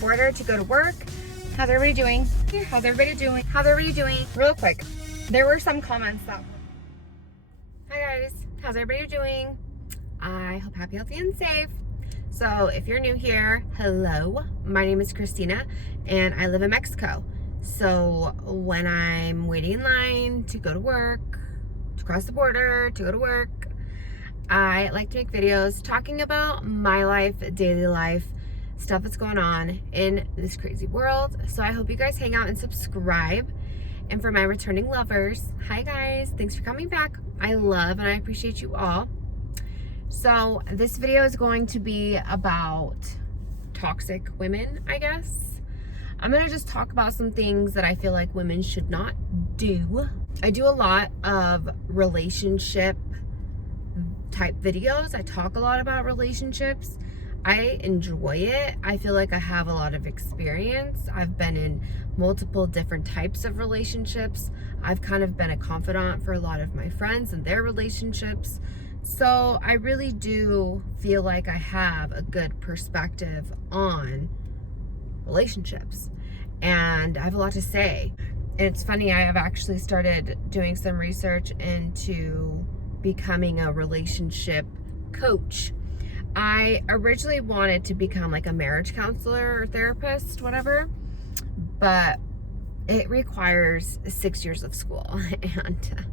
border to go to work. How's everybody doing? How's everybody doing? How's everybody doing? Real quick, there were some comments that, hi guys, how's everybody doing? I hope happy, healthy, and safe. So if you're new here, hello, my name is Christina and I live in Mexico. So when I'm waiting in line to go to work, to cross the border, to go to work, I like to make videos talking about my life, daily life, stuff that's going on in this crazy world. So I hope you guys hang out and subscribe. And for my returning lovers, hi guys, thanks for coming back. I love and I appreciate you all. So this video is going to be about toxic women, I guess. I'm gonna just talk about some things that I feel like women should not do. I do a lot of relationship type videos. I talk a lot about relationships. I enjoy it. I feel like I have a lot of experience. I've been in multiple different types of relationships. I've kind of been a confidant for a lot of my friends and their relationships. So I really do feel like I have a good perspective on relationships. And I have a lot to say. And it's funny, I have actually started doing some research into becoming a relationship coach. I originally wanted to become like a marriage counselor or therapist, whatever, but it requires 6 years of school and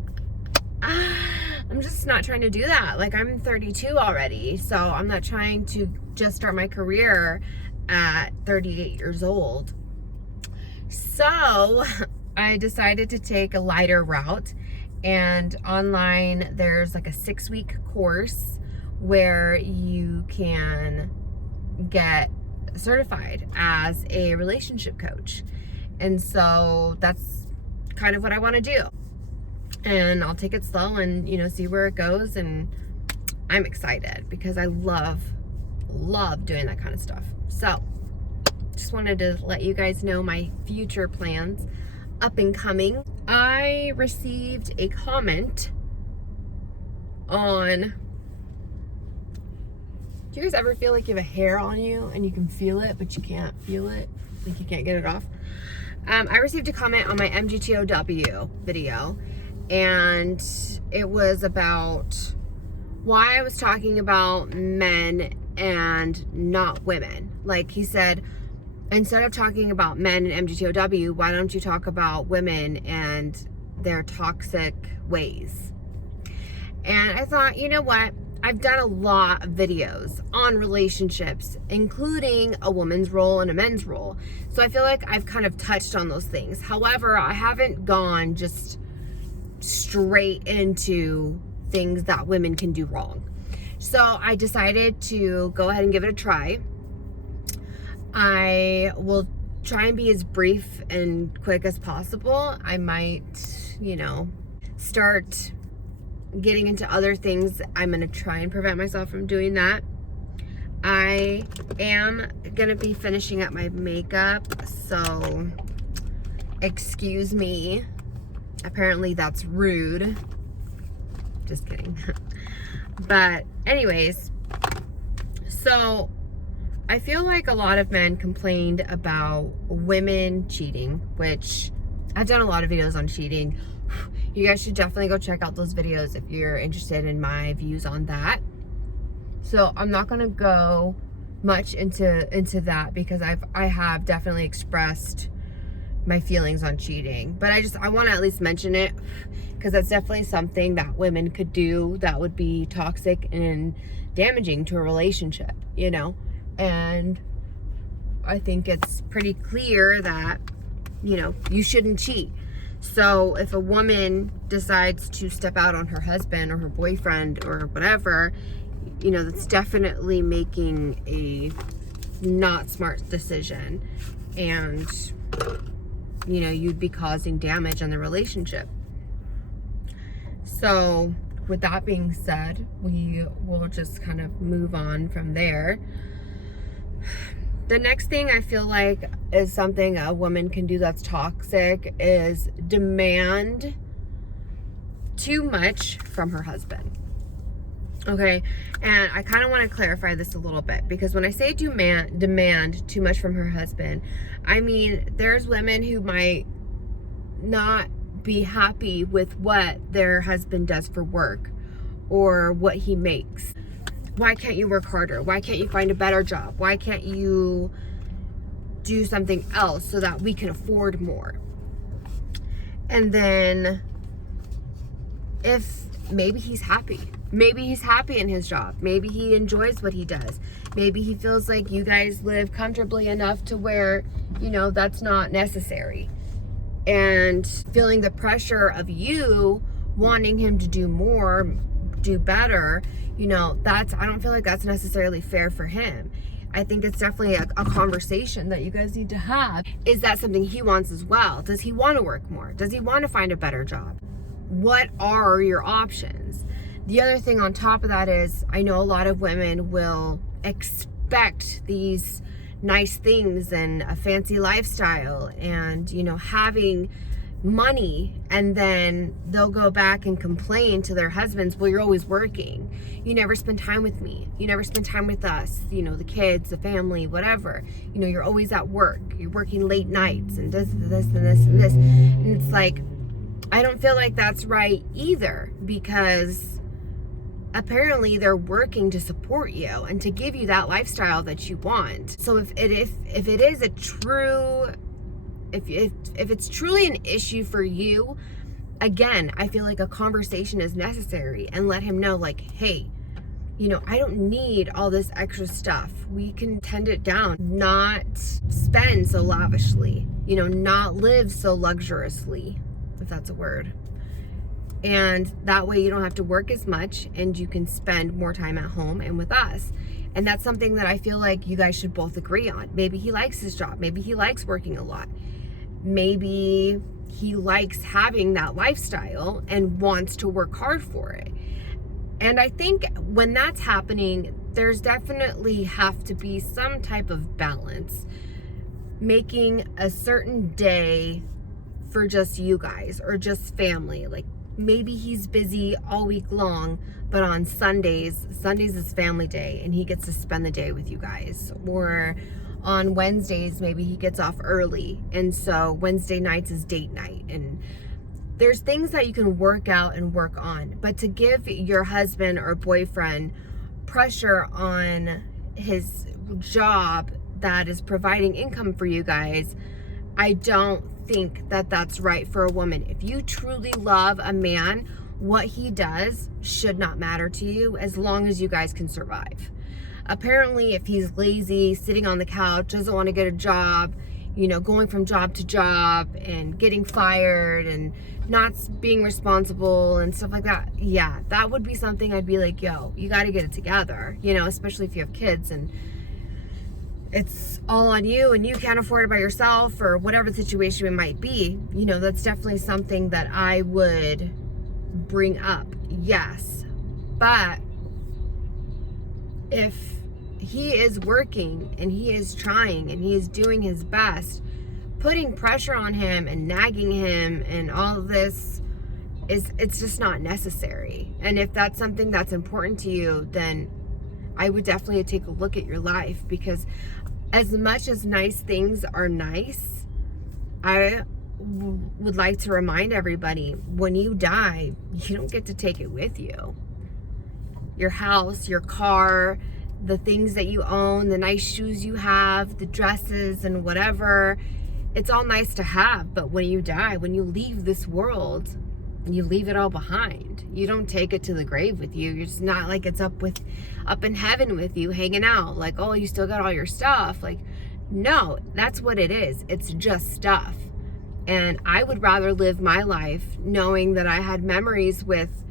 I'm just not trying to do that. Like, I'm 32 already, so I'm not trying to just start my career at 38 years old. So I decided to take a lighter route, and online there's like a 6-week course where you can get certified as a relationship coach. And so that's kind of what I want to do. And I'll take it slow and, you know, see where it goes. And I'm excited because I love doing that kind of stuff. So just wanted to let you guys know my future plans up and coming. I received a comment on, do you guys ever feel like you have a hair on you and you can feel it, but you can't feel it? Like you can't get it off? I received a comment on my MGTOW video, and it was about why I was talking about men and not women. Like, he said, instead of talking about men and MGTOW, why don't you talk about women and their toxic ways? And I thought, you know what? I've done a lot of videos on relationships, including a woman's role and a men's role. So I feel like I've kind of touched on those things. However, I haven't gone just straight into things that women can do wrong. So I decided to go ahead and give it a try. I will try and be as brief and quick as possible. I might, you know, start getting into other things. I'm going to try and prevent myself from doing that. I am going to be finishing up my makeup, so excuse me. Apparently that's rude. Just kidding. But anyways, so I feel like a lot of men complained about women cheating, which I've done a lot of videos on cheating. You guys should definitely go check out those videos if you're interested in my views on that. So I'm not gonna go much into that because I have definitely expressed my feelings on cheating. But I want to at least mention it because that's definitely something that women could do that would be toxic and damaging to a relationship, you know? And I think it's pretty clear that, you know, you shouldn't cheat. So if a woman decides to step out on her husband or her boyfriend or whatever, you know, that's definitely making a not smart decision. And, you know, you'd be causing damage on the relationship. So with that being said, we will just kind of move on from there. The next thing I feel like is something a woman can do that's toxic is demand too much from her husband. Okay, and I kind of want to clarify this a little bit, because when I say demand too much from her husband, I mean there's women who might not be happy with what their husband does for work or what he makes. Why can't you work harder? Why can't you find a better job? Why can't you do something else so that we can afford more? And then if maybe he's happy. Maybe he's happy in his job. Maybe he enjoys what he does. Maybe he feels like you guys live comfortably enough to where, you know, that's not necessary. And feeling the pressure of you wanting him to do more, do better, you know, I don't feel like that's necessarily fair for him. I think it's definitely a conversation that you guys need to have. Is that something he wants as well? Does he want to work more? Does he want to find a better job? What are your options? The other thing on top of that is, I know a lot of women will expect these nice things and a fancy lifestyle and, you know, having money, and then they'll go back and complain to their husbands, well, you're always working. You never spend time with me. You never spend time with us, you know, the kids, the family, whatever. You know, you're always at work. You're working late nights and this and this and this and this. And it's like, I don't feel like that's right either, because apparently they're working to support you and to give you that lifestyle that you want. So if it is a true, if it's truly an issue for you, again, I feel like a conversation is necessary, and let him know, like, hey, you know, I don't need all this extra stuff. We can tend it down, not spend so lavishly, you know, not live so luxuriously, if that's a word. And that way you don't have to work as much and you can spend more time at home and with us. And that's something that I feel like you guys should both agree on. Maybe he likes his job. Maybe he likes working a lot. Maybe he likes having that lifestyle and wants to work hard for it. And I think when that's happening, there's definitely have to be some type of balance. Making a certain day for just you guys or just family. Like, maybe he's busy all week long, but on Sundays is family day and he gets to spend the day with you guys. Or on Wednesdays, maybe he gets off early, and so Wednesday nights is date night. And there's things that you can work out and work on. But to give your husband or boyfriend pressure on his job that is providing income for you guys, I don't think that that's right for a woman. If you truly love a man, what he does should not matter to you, as long as you guys can survive. Apparently, if he's lazy, sitting on the couch, doesn't want to get a job, you know, going from job to job and getting fired and not being responsible and stuff like that, yeah, that would be something I'd be like, yo, you got to get it together, you know, especially if you have kids and it's all on you and you can't afford it by yourself, or whatever the situation it might be. You know, that's definitely something that I would bring up, yes. But if he is working and he is trying and he is doing his best, putting pressure on him and nagging him and all of this it's just not necessary. And if that's something that's important to you, then I would definitely take a look at your life, because as much as nice things are nice, I would like to remind everybody, when you die, you don't get to take it with you. Your house, your car, the things that you own, the nice shoes you have, the dresses and whatever, it's all nice to have. But when you die, when you leave this world, you leave it all behind. You don't take it to the grave with you. You're just not like it's up in heaven with you, hanging out like, oh, you still got all your stuff. Like, no, that's what it is. It's just stuff. And I would rather live my life knowing that I had memories with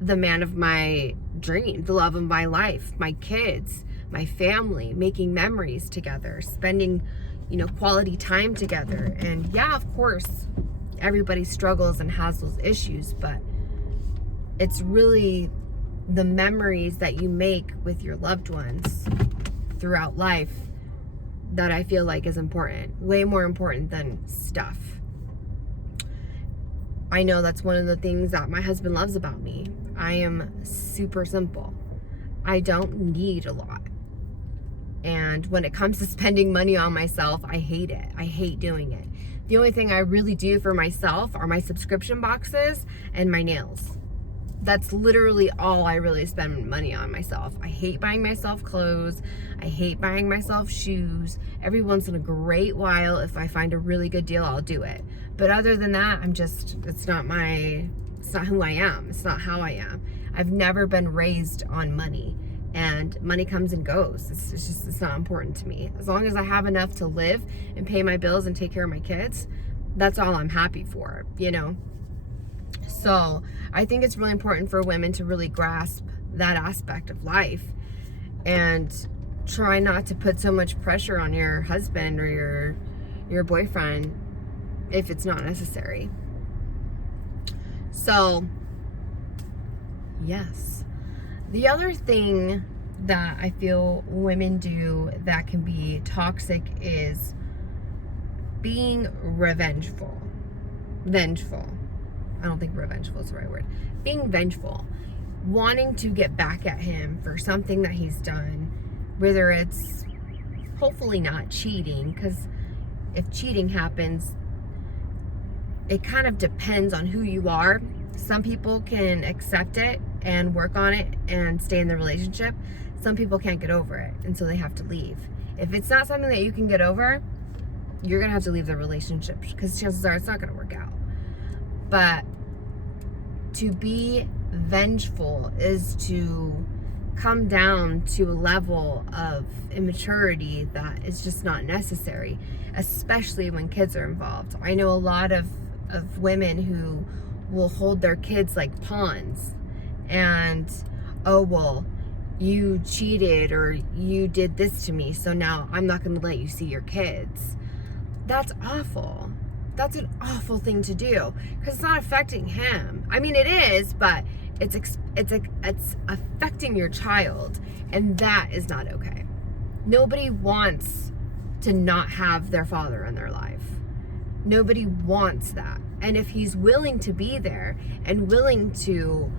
the man of my dream, the love of my life, my kids, my family, making memories together, spending, you know, quality time together. And yeah, of course, everybody struggles and has those issues, but it's really the memories that you make with your loved ones throughout life that I feel like is important, way more important than stuff. I know that's one of the things that my husband loves about me. I am super simple. I don't need a lot. And when it comes to spending money on myself, I hate it. I hate doing it. The only thing I really do for myself are my subscription boxes and my nails. That's literally all I really spend money on myself. I hate buying myself clothes. I hate buying myself shoes. Every once in a great while, if I find a really good deal, I'll do it. But other than that, it's not who I am. It's not how I am. I've never been raised on money, and money comes and goes. It's not important to me. As long as I have enough to live and pay my bills and take care of my kids, that's all I'm happy for, you know? So I think it's really important for women to really grasp that aspect of life and try not to put so much pressure on your husband or your boyfriend if it's not necessary. So, yes. The other thing that I feel women do that can be toxic is being vengeful. I don't think revengeful is the right word. Being vengeful. Wanting to get back at him for something that he's done. Whether it's hopefully not cheating, because if cheating happens, it kind of depends on who you are. Some people can accept it and work on it and stay in the relationship. Some people can't get over it, and so they have to leave. If it's not something that you can get over, you're going to have to leave the relationship, because chances are it's not going to work out. But to be vengeful is to come down to a level of immaturity that is just not necessary, especially when kids are involved. I know a lot of women who will hold their kids like pawns and, oh, well, you cheated or you did this to me, so now I'm not going to let you see your kids. That's awful. That's an awful thing to do, because it's not affecting him. I mean, it is, but it's affecting your child, and that is not okay. Nobody wants to not have their father in their life. Nobody wants that. And if he's willing to be there and willing to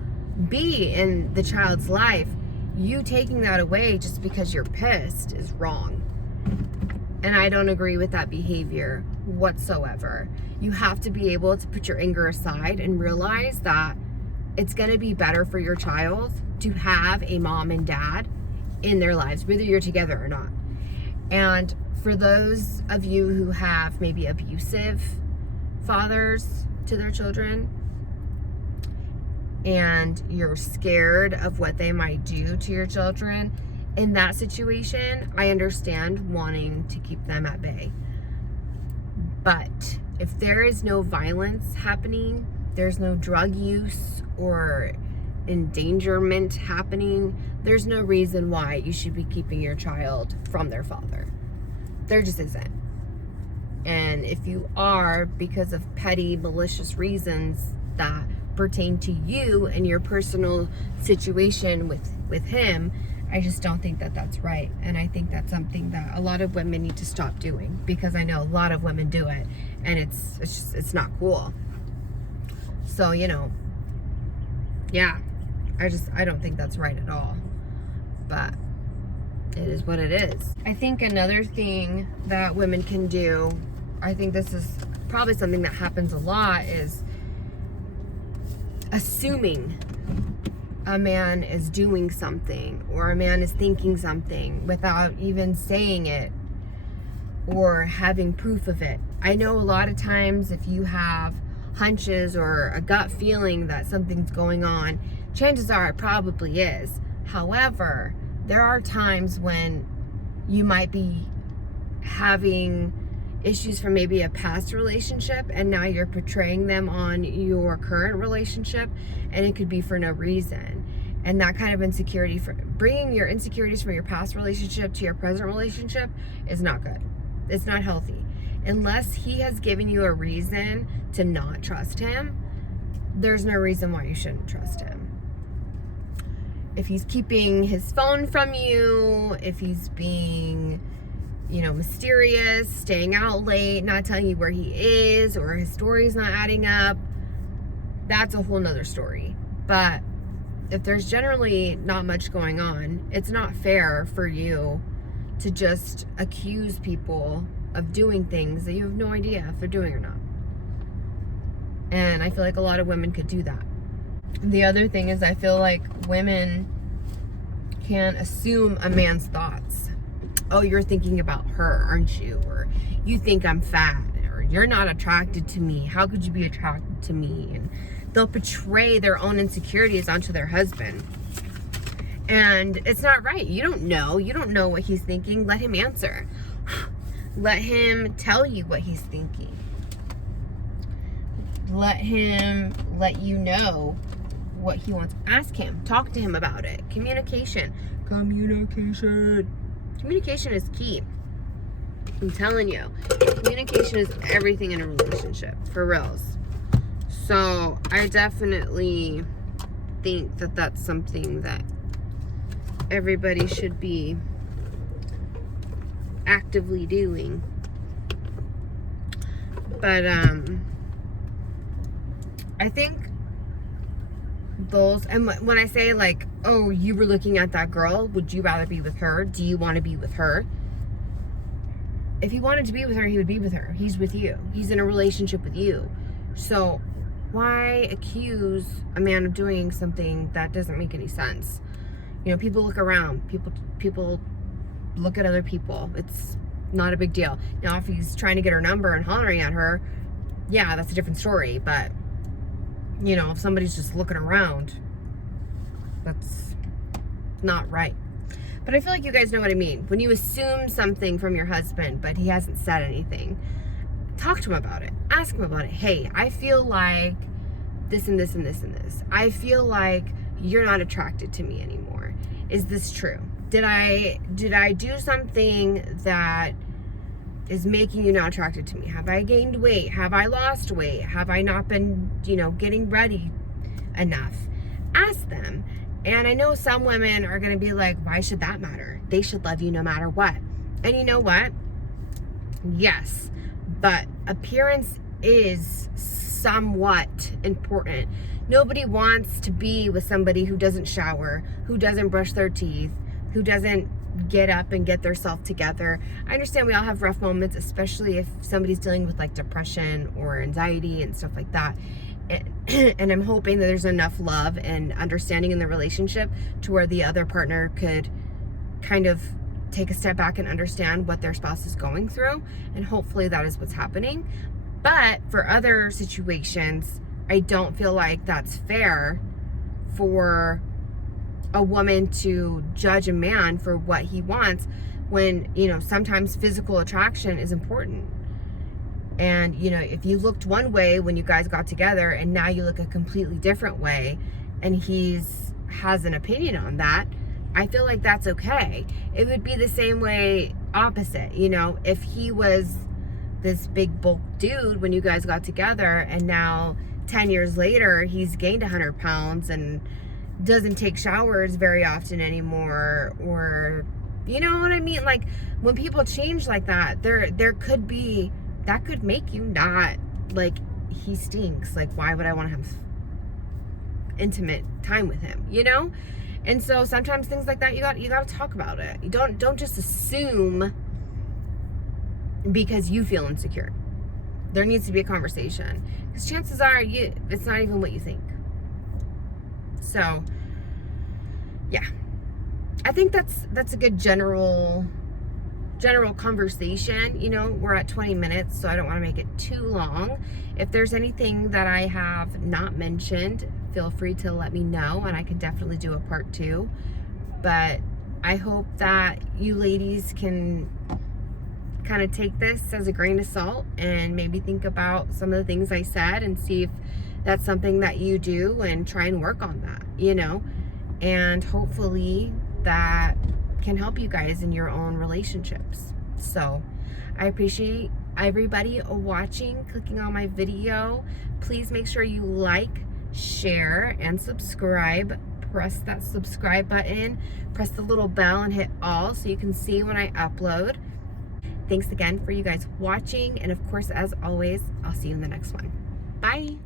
be in the child's life, you taking that away just because you're pissed is wrong. And I don't agree with that behavior whatsoever. You have to be able to put your anger aside and realize that it's going to be better for your child to have a mom and dad in their lives, whether you're together or not. And for those of you who have maybe abusive fathers to their children, and you're scared of what they might do to your children, in that situation, I understand wanting to keep them at bay. But if there is no violence happening, there's no drug use or endangerment happening, there's no reason why you should be keeping your child from their father. There just isn't. And if you are, because of petty, malicious reasons that pertain to you and your personal situation with him, I just don't think that that's right. And I think that's something that a lot of women need to stop doing, because I know a lot of women do it, and it's not cool. So, you know, yeah, I don't think that's right at all. But it is what it is. I think another thing that women can do, I think this is probably something that happens a lot, is assuming a man is doing something or a man is thinking something without even saying it or having proof of it. I know a lot of times if you have hunches or a gut feeling that something's going on, chances are it probably is. However, there are times when you might be having issues from maybe a past relationship, and now you're portraying them on your current relationship, and it could be for no reason. And that kind of insecurity, for bringing your insecurities from your past relationship to your present relationship, is not good. It's not healthy. Unless he has given you a reason to not trust him, there's no reason why you shouldn't trust him. If he's keeping his phone from you, if he's being, you know, mysterious, staying out late, not telling you where he is, or his story's not adding up, that's a whole nother story. But if there's generally not much going on, it's not fair for you to just accuse people of doing things that you have no idea if they're doing or not. And I feel like a lot of women could do that. The other thing is I feel like women can assume a man's thoughts. Oh, you're thinking about her, aren't you? Or you think I'm fat, or you're not attracted to me. How could you be attracted to me? And they'll portray their own insecurities onto their husband. And it's not right. You don't know. You don't know what he's thinking. Let him answer. Let him tell you what he's thinking. Let him let you know what he wants. Ask him. Talk to him about it. Communication. Communication is key. I'm telling you. Communication is everything in a relationship. For reals. So I definitely think that that's something that everybody should be actively doing. But I think those, and when I say like, oh, you were looking at that girl, would you rather be with her? Do you want to be with her? If he wanted to be with her, he would be with her. He's with you. He's in a relationship with you. So why accuse a man of doing something that doesn't make any sense? You know, people look around. People look at other people. It's not a big deal. Now, if he's trying to get her number and hollering at her, yeah, that's a different story. But, you know, if somebody's just looking around, that's not right. But I feel like you guys know what I mean. When you assume something from your husband, but he hasn't said anything, talk to him about it. Ask him about it. Hey, I feel like this and this and this and this. I feel like you're not attracted to me anymore. Is this true? Did I do something that is making you not attracted to me? Have I gained weight? Have I lost weight? Have I not been, getting ready enough? Ask them. And I know some women are going to be like, why should that matter? They should love you no matter what. And you know what? Yes, but appearance is somewhat important. Nobody wants to be with somebody who doesn't shower, who doesn't brush their teeth, who doesn't get up and get themselves together. I understand we all have rough moments, especially if somebody's dealing with like depression or anxiety and stuff like that. And I'm hoping that there's enough love and understanding in the relationship to where the other partner could kind of take a step back and understand what their spouse is going through. And hopefully that is what's happening. But for other situations, I don't feel like that's fair for a woman to judge a man for what he wants when, sometimes physical attraction is important. And, if you looked one way when you guys got together and now you look a completely different way and has an opinion on that, I feel like that's okay. It would be the same way opposite, if he was this big bulk dude when you guys got together and now 10 years later he's gained 100 pounds and doesn't take showers very often anymore, or you know what I mean? Like when people change like that, there could be, that could make you not like, he stinks. Like, why would I want to have intimate time with him, And so sometimes things like that, you got to talk about it. You don't just assume because you feel insecure. There needs to be a conversation, because chances are it's not even what you think. So yeah, I think that's a good general conversation. We're at 20 minutes, so I don't want to make it too long. If there's anything that I have not mentioned, feel free to let me know, and I can definitely do a part 2. But I hope that you ladies can kind of take this as a grain of salt and maybe think about some of the things I said and see if that's something that you do and try and work on that, and hopefully that can help you guys in your own relationships. So I appreciate everybody watching, clicking on my video. Please make sure you like, share, and subscribe. Press that subscribe button, press the little bell, and hit all so you can see when I upload. Thanks again for you guys watching, and of course, as always, I'll see you in the next one. Bye.